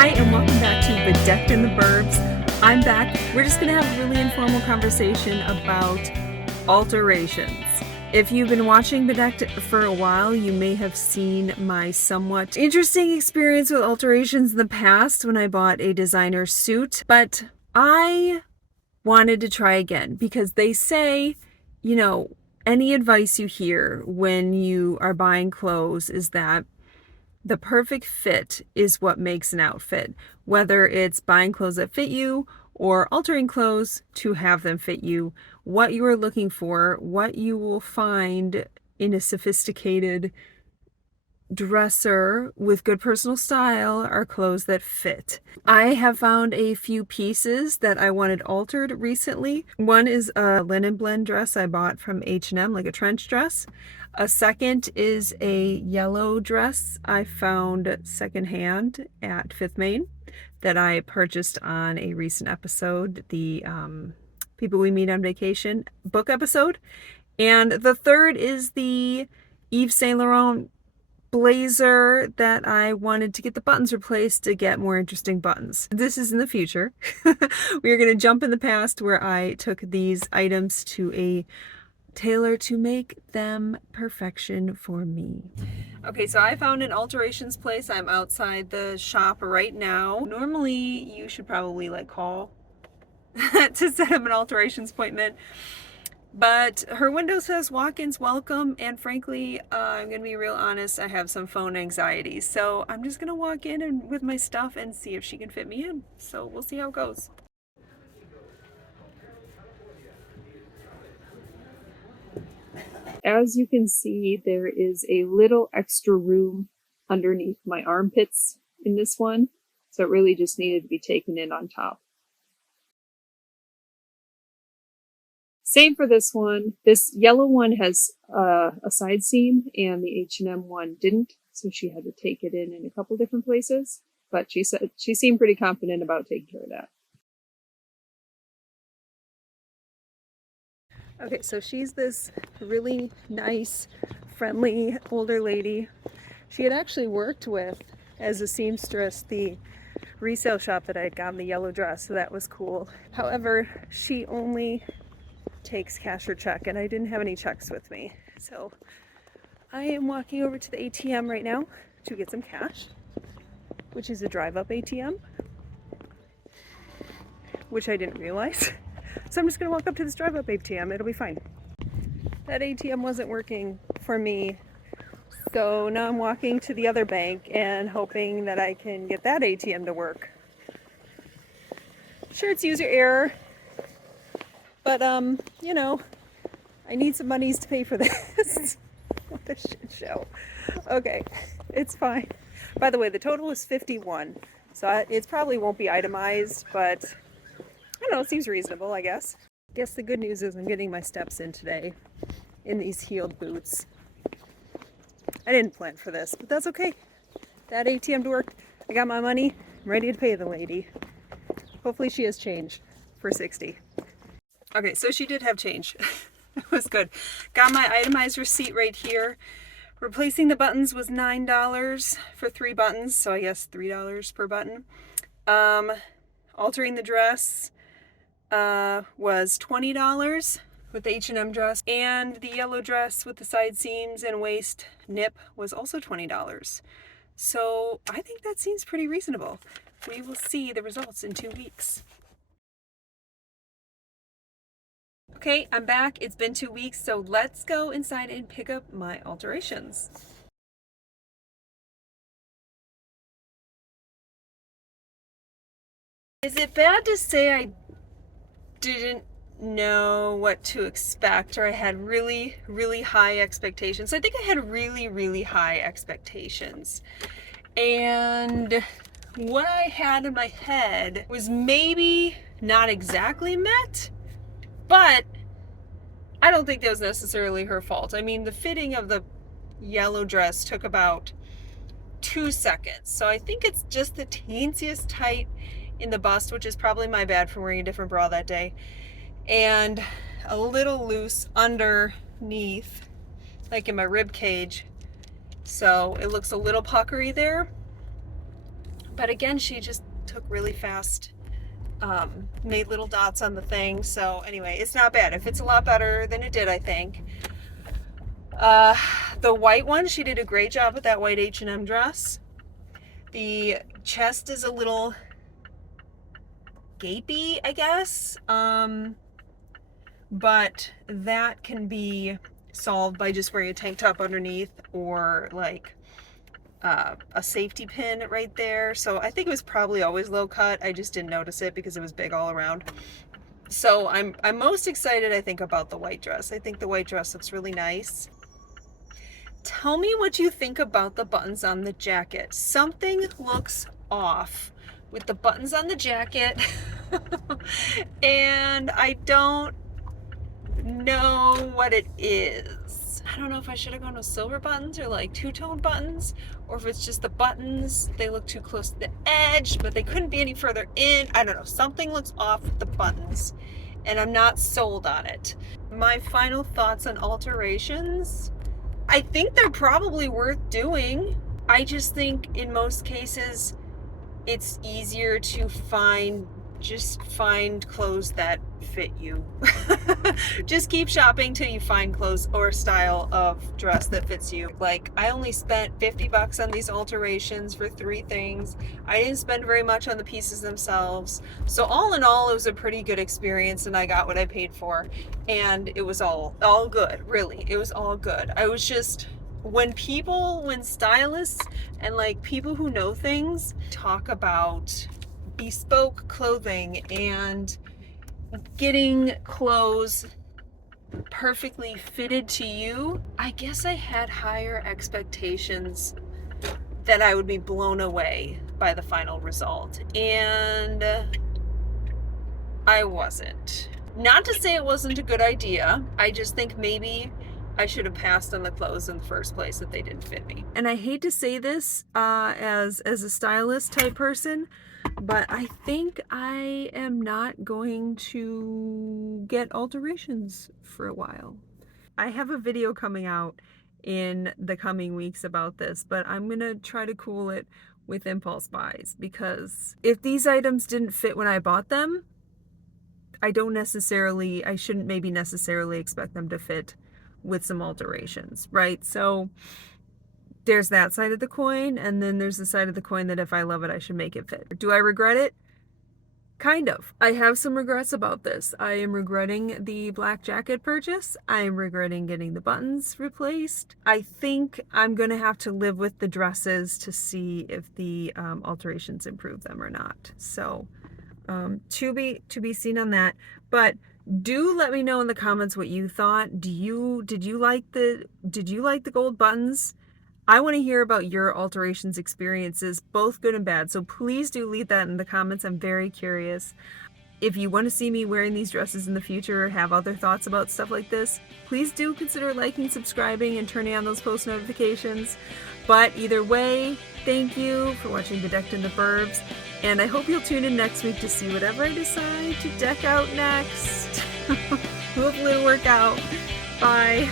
Hi, and welcome back to Bedecked in the Burbs. I'm back. We're just going to have a really informal conversation about alterations. If you've been watching Bedecked for a while, you may have seen my somewhat interesting experience with alterations in the past when I bought a designer suit, but I wanted to try again because they say, any advice you hear when you are buying clothes is that the perfect fit is what makes an outfit, whether it's buying clothes that fit you or altering clothes to have them fit you. What you are looking for, what you will find in a sophisticated dresser with good personal style are clothes that fit. I have found a few pieces that I wanted altered recently. One is a linen blend dress I bought from H&M, like a trench dress. A second is a yellow dress I found secondhand at Fifth Main that I purchased on a recent episode, the People We Meet on Vacation book episode. And the third is the Yves Saint Laurent blazer that I wanted to get the buttons replaced to get more interesting buttons. This is in the future. We are going to jump in the past where I took these items to a tailor to make them perfection for me. Okay, so I found an alterations place. I'm outside the shop right now. Normally you should probably call to set up an alterations appointment. But her window says walk-ins welcome, and frankly, I'm going to be real honest, I have some phone anxiety. So I'm just going to walk in with my stuff and see if she can fit me in. So we'll see how it goes. As you can see, there is a little extra room underneath my armpits in this one. So it really just needed to be taken in on top. Same for this one. This yellow one has a side seam and the H&M one didn't, so she had to take it in a couple different places. But she said she seemed pretty confident about taking care of that. Okay, so she's this really nice, friendly older lady. She had actually worked with as a seamstress the resale shop that I had gotten the yellow dress, so that was cool. However, she only takes cash or check, and I didn't have any checks with me, so I am walking over to the ATM right now to get some cash, which is a drive-up ATM, which I didn't realize. So I'm just gonna walk up to this drive-up ATM. It'll be fine. That ATM wasn't working for me, so now I'm walking to the other bank and hoping that I can get that ATM to work. Sure, it's user error, but I need some monies to pay for this. What a shit show. Okay, it's fine. By the way, the total is 51, so it probably won't be itemized, but I don't know, it seems reasonable, I guess. Guess the good news is I'm getting my steps in today in these heeled boots. I didn't plan for this, but that's okay. That ATM worked. I got my money. I'm ready to pay the lady. Hopefully she has change for 60. Okay, so she did have change. It was good. Got my itemized receipt right here. Replacing the buttons was $9 for 3 buttons, so I guess $3 per button. Altering the dress was $20 with the H&M dress, and the yellow dress with the side seams and waist nip was also $20. So I think that seems pretty reasonable. We will see the results in 2 weeks. Okay, I'm back. It's been 2 weeks, so let's go inside and pick up my alterations. Is it bad to say I didn't know what to expect, or I had really, really high expectations? I think I had really, really high expectations. And what I had in my head was maybe not exactly met, but I don't think that was necessarily her fault. I mean, the fitting of the yellow dress took about 2 seconds. So I think it's just the teensiest tight in the bust, which is probably my bad for wearing a different bra that day, and a little loose underneath, like in my rib cage. So it looks a little puckery there. But again, she just took really fast, made little dots on the thing. So anyway, it's not bad. It fits a lot better than it did, I think. The white one, she did a great job with that white H&M dress. The chest is a little gapey, I guess. But that can be solved by just wearing a tank top underneath, or like a safety pin right there. So I think it was probably always low cut. I just didn't notice it because it was big all around. So I'm most excited, I think, about the white dress. I think the white dress looks really nice. Tell me what you think about the buttons on the jacket. Something looks off with the buttons on the jacket. And I don't know what it is. I don't know if I should have gone with silver buttons or like two-tone buttons, or if it's just the buttons. They look too close to the edge, but they couldn't be any further in. I don't know. Something looks off with the buttons, and I'm not sold on it. My final thoughts on Alterations. I think they're probably worth doing. I just think in most cases it's easier to find clothes that fit you. Just keep shopping till you find clothes or style of dress that fits you. Like, I only spent $50 on these Alterations for 3 things. I didn't spend very much on the pieces themselves. So all in all, it was a pretty good experience, and I got what I paid for. And it was all good, really. It was all good. I was just, when stylists and like people who know things talk about bespoke clothing and getting clothes perfectly fitted to you, I guess I had higher expectations that I would be blown away by the final result, and I wasn't. Not to say it wasn't a good idea, I just think maybe I should have passed on the clothes in the first place if they didn't fit me. And I hate to say this as a stylist type person, but I think I am not going to get Alterations for a while. I have a video coming out in the coming weeks about this, but I'm gonna try to cool it with impulse buys, because if these items didn't fit when I bought them, I shouldn't maybe necessarily expect them to fit with some alterations, right? So there's that side of the coin, and then there's the side of the coin that if I love it, I should make it fit. Do I regret it? Kind of. I have some regrets about this. I am regretting the black jacket purchase. I am regretting getting the buttons replaced. I think I'm going to have to live with the dresses to see if the alterations improve them or not. So to be seen on that. But do let me know in the comments what you thought. Did you like the gold buttons? I want to hear about your Alterations experiences, both good and bad. So please do leave that in the comments. I'm very curious. If you want to see me wearing these dresses in the future or have other thoughts about stuff like this, please do consider liking, subscribing, and turning on those post notifications. But either way, thank you for watching Bedecked in the Burbs, and I hope you'll tune in next week to see whatever I decide to deck out next. Hopefully it'll work out. Bye.